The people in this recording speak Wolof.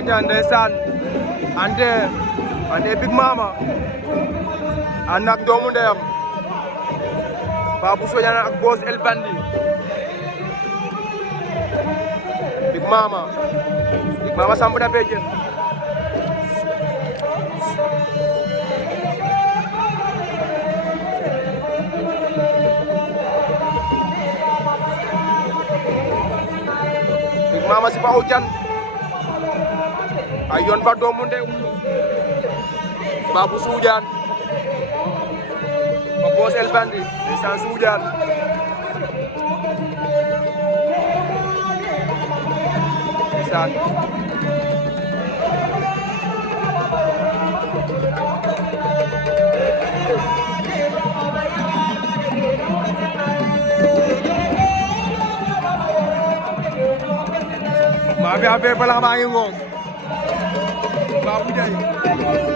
aja ndeysaan ande Big Mama ànd ak doomu ndeyam Babou Sodiane ak Boss El Bandi. Big Mama samp na béjjén. Big Mama si Babou Jan ay yoon ba doomu ndew Babou Sodiane ba Boss El Bandi ndeysaan Sodiane ndeysaan maa fi affaire bala maa ngi ngoog Babou Ndiaye